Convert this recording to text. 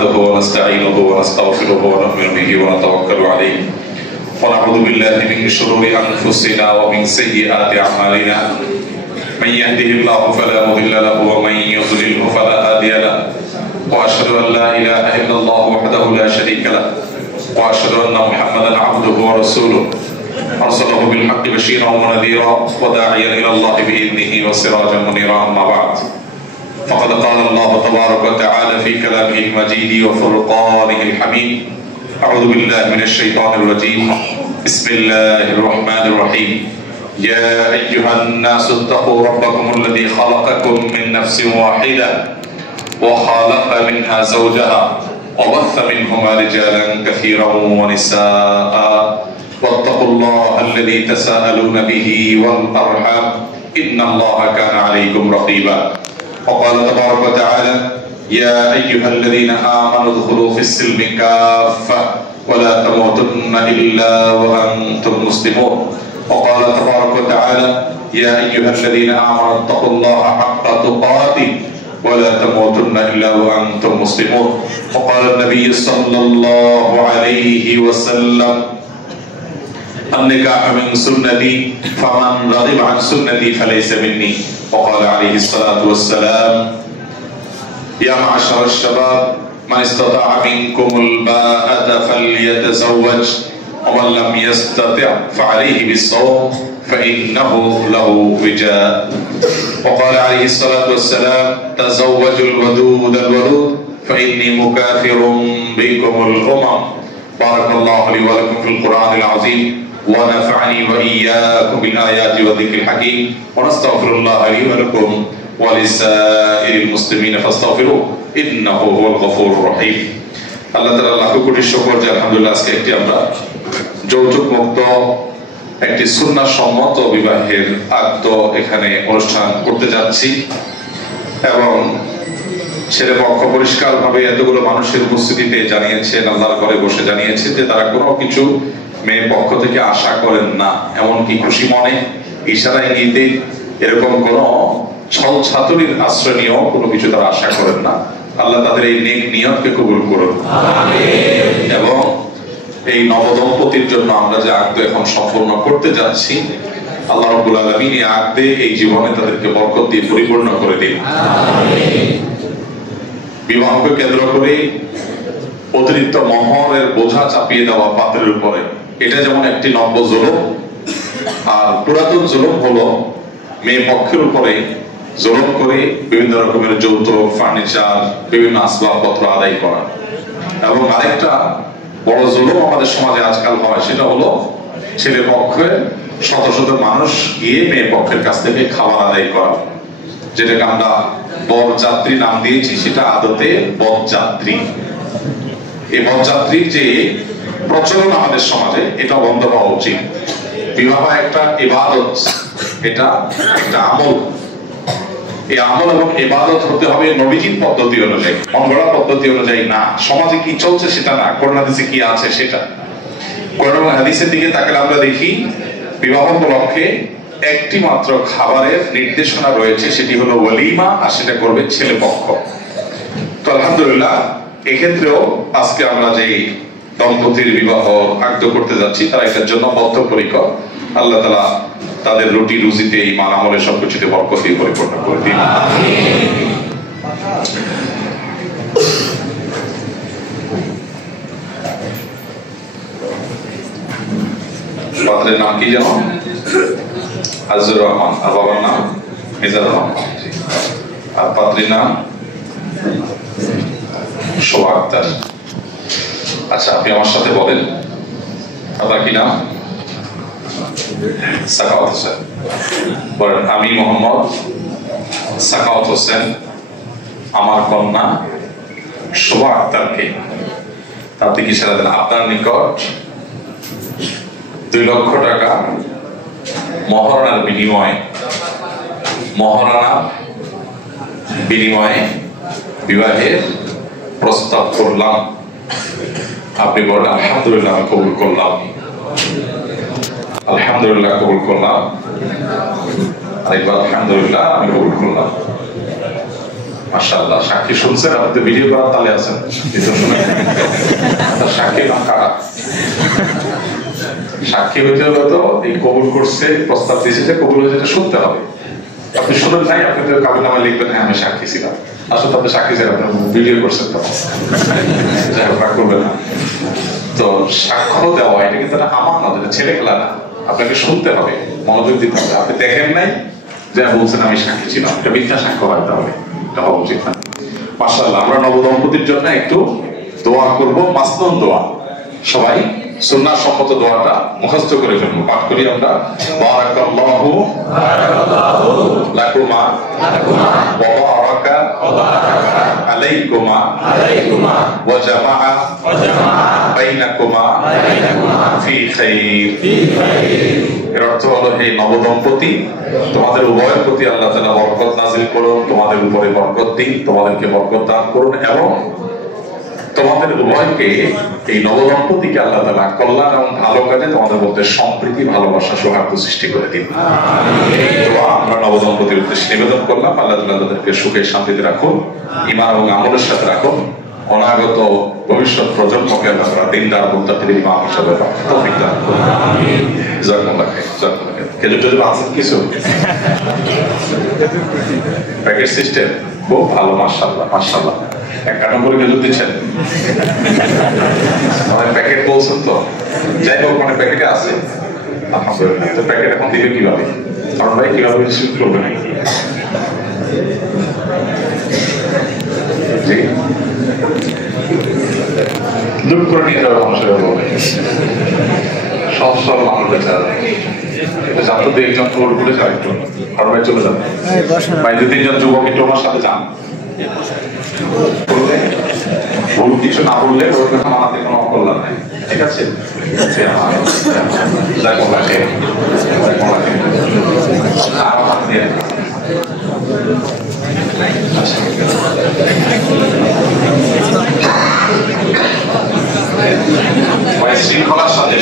نحمده ونستعينه ونستغفره ونؤمن به ونتوكل عليه ونعوذ بالله من شرور أنفسنا ومن سيئات أعمالنا من يهده الله فلا مضل له ومن يضلله فلا هادي له وأشهد أن لا إله إلا الله وحده لا شريك له وأشهد أن محمدا عبده ورسوله أرسله بالحق بشيرا ونذيرا وداعيا إلى الله بإذنه وسراجا منيرا أما بعد فقد قال الله تبارك وتعالى في كلامه المجيد وفرقانه الحميد أعوذ بالله من الشيطان الرجيم بسم الله الرحمن الرحيم يا أيها الناس اتقوا ربكم الذي خلقكم من نفس واحدة وخلق منها زوجها وبث منهما رجالا كثيرا ونساء واتقوا الله الذي تساءلون به والأرحام إن الله كان عليكم رقيبا وقال تبارك وتعالى يا أيها الذين آمنوا ادخلوا في السلم كافة ولا تموتن إلا وأنتم مسلمون وقال تبارك وتعالى يا أيها الذين آمنوا اتقوا الله حق تقاته ولا تموتن إلا وأنتم مسلمون وقال النبي صلى الله عليه وسلم النكاح من سنتي فمن رغب عن سنتي فليس مني وقال عليه الصلاة والسلام يا معشر الشباب من استطاع منكم الباءة فليتزوج ومن لم يستطع فعليه بالصوم فإنه له وجاء وقال عليه الصلاة والسلام تزوجوا الودود الولود فإني مكافر بكم الأمم بارك الله لي ولكم في القرآن العظيم ونفعني وإياكم بالآيات والذكر الحكيم ونستغفر الله لي ولكم ولسائر المسلمين فاستغفروه إنه هو الغفور الرحيم আল্লাহ তাআলা লাখ কোটি শুকর যে আলহামদুলিল্লাহ আজকে একটি আমরা যৌতুক মুক্ত একটি সুন্নাহ সম্মত বিবাহের আকদ এখানে অনুষ্ঠান করতে যাচ্ছি এবং ছেলে পক্ষ পরিষ্কারভাবে এতগুলো মানুষের উপস্থিতিতে জানিয়েছেন আল্লাহর ঘরে বসে জানিয়েছে যে তারা কোনো কিছু মেয়ে পক্ষ থেকে আশা করেন না এমনকি খুশি মনে ইশারা ইঙ্গিতে এরকম কোনো ছল ছাতুরির আশ্রয় নিয়েও কোনো কিছু তারা আশা করেন না আল্লাহ তাদের এই নেক নিয়তকে কবুল করুন আমিন এবং এই নবদম্পতির জন্য আমরা যে আকদ এখন সম্পূর্ণ করতে যাচ্ছি আল্লাহ রাব্বুল আলামিন এই আকদে এই জীবনে তাদেরকে বরকত দিয়ে পরিপূর্ণ করে দিন আমিন বিবাহকে কেন্দ্র করে অতিরিক্ত মহরের বোঝা চাপিয়ে দেওয়া পাত্রের উপরে এটা যেমন একটি নব্য জুলুম আর পুরাতন জুলুম হলো মেয়ে পক্ষের উপরে জুলুম করে বিভিন্ন রকমের যৌতুক ফার্নিচার বিভিন্ন আসবাবপত্র আদায় করা এবং আরেকটা বড় জুলুম আমাদের সমাজে আজকাল হয় সেটা হলো ছেলে পক্ষে শত শত মানুষ গিয়ে মেয়ে পক্ষের কাছ থেকে খাবার আদায় করা যেটাকে আমরা বরযাত্রী নাম দিয়েছি সেটা আদতে বরযাত্রী এই বরযাত্রীর যে প্রচলন আমাদের সমাজে এটা বন্ধ হওয়া উচিত বিবাহ একটা ইবাদত এটা একটা আমল এই আমল এবং ইবাদত হতে হবে নবীজির পদ্ধতি অনুযায়ী মনগড়া পদ্ধতি অনুযায়ী না সমাজে কি চলছে সেটা না কোরআন হাদিসে কি আছে সেটা কোরআন এবং হাদিসের দিকে তাকালে আমরা দেখি বিবাহ উপলক্ষে একটি মাত্র খাবারের নির্দেশনা রয়েছে সেটি হলো ওয়ালিমা আর সেটা করবে ছেলে পক্ষ তো আলহামদুলিল্লাহ এক্ষেত্রেও আজকে আমরা যে দম্পতির বিবাহ আকদ করতে যাচ্ছি তারা এটার জন্য বদ্ধপরিকর আল্লাহ তাআলা তাদের রুটি রুজিতে ঈমান আমলে সবকিছুতে বরকত দিয়ে পরিপূর্ণ করে দিন পাত্রের নাম কি জানো আজর রহমান আর বাবার নাম মিজানুর রহমান আর পাত্রীর নাম শোভা আক্তার আচ্ছা আপনি আমার সাথে বলেন আপনার কি নাম সাখাওয়াত হোসেন বলেন আমি মোহাম্মদ সাখাওয়াত হোসেন আমার কন্যা শোভা আক্তারকে আপনি কি সেরা দেন আপনার নিকট 2 লক্ষ টাকা মহারণার বিনিময়ে বিবাহের প্রস্তাব করলাম আপনি বলেন আলহামদুলিল্লাহ আমি কবুল করলাম আলহামদুলিল্লাহ কবুল করলাম আরেকবার আলহামদুলিল্লাহ আমি কবুল করলাম মাশাআল্লাহ, সাক্ষী শুনছেন? আপনি তো ভিডিও করার তালে আছেন, সাক্ষী নাম কারা? সাক্ষী হইতে হবে তো এই কবুল করছে, প্রস্তাব দিয়েছে যে কবুল হয়েছে, শুনতে হবে। আপনি শুনেন নাই, আপনি তো কাবিন নামে লিখবেন হ্যাঁ আমি সাক্ষী ছিলাম, আসলে আপনি সাক্ষী ছিলেন, আপনি ভিডিও করছেন, তো যাই হোক রাগ করবেন না। তো সাক্ষ্য দেওয়া এটা কিন্তু আমার না, যেটা ছেলে খেলা না, আপনাকে শুনতে হবে, মনোযোগ দিতে হবে। আপনি দেখেন নাই যে বলছেন আমি সাক্ষী ছিলাম, এটা মিথ্যা সাক্ষ্য হইতে হবে, এটা হওয়া উচিত না। মাশাআল্লাহ, আমরা নবদম্পতির জন্য একটু দোয়া করব, মাসনুন দোয়া। সবাই সুন্নাহ সম্মত দোয়াটা মুখস্থ করে ফেলবো, পাঠ করি আমরা। বারাকাল্লাহু লাকুমা ওয়া বারাকা আলাইকুমা ওয়া জামাআ বাইনাকুমা ফি খাইর। এর অর্থ হলো, হে নবদম্পতি, তোমাদের উভয়ের প্রতি আল্লাহ তাআলা বরকত নাযিল করুন, তোমাদের উপরে বরকত দিন, তোমাদেরকে বরকত দান করুন, এবং তোমাদের উভয়কে, এই নবদম্পতিকে আল্লাহ তাআলা কল্যাণ এবং ভালো কাজে তোমাদের মধ্যে সম্প্রীতি, ভালোবাসা, সৌহার্দ্য সৃষ্টি করে দিন। আমরা নবদম্পতির উদ্দেশ্যে নিবেদন করলাম, আল্লাহ তাআলা তাদেরকে সুখে শান্তিতে রাখুন, ঈমান এবং আমলের সাথে রাখুন, অনাগত ভবিষ্যৎ প্রজন্মকে আল্লাহ তাআলা দিনদার মুত্তাকিদের ইমাম হিসেবে তৌফিক দান করুন। জাযাকাল্লাহ খাইর, জাযাকাল্লাহ খাইর। খেজুর টেজুর আছে কিছু? প্যাকেট সিস্টেম খুব ভালো, মাশাআল্লাহ মাশাআল্লাহ। এক কার্টন করে খেজুর দিচ্ছেন, প্যাকেট বলছেন তো, যাই হোক মানে প্যাকেটে আছে আলহামদুলিল্লাহ। তো প্যাকেট এখন দিবে কিভাবে? কারণ ভাই কিভাবে রিসিভ করবেন? জি, দুঃখ করে নিয়ে যাবে মানুষের বলে সব সব মানুষ বেঁচে যাবে। এটা জানতো দু একজন টোল করে যায়, একটু আর ভাই চলে যাবে ভাই, দু তিনজন যুবক একটু আমার সাথে যান, ভুল কিছু না বললে ওর কথা মানাতে কোনো অকল্যাণ নাই, ঠিক আছে? শৃঙ্খলার সাথে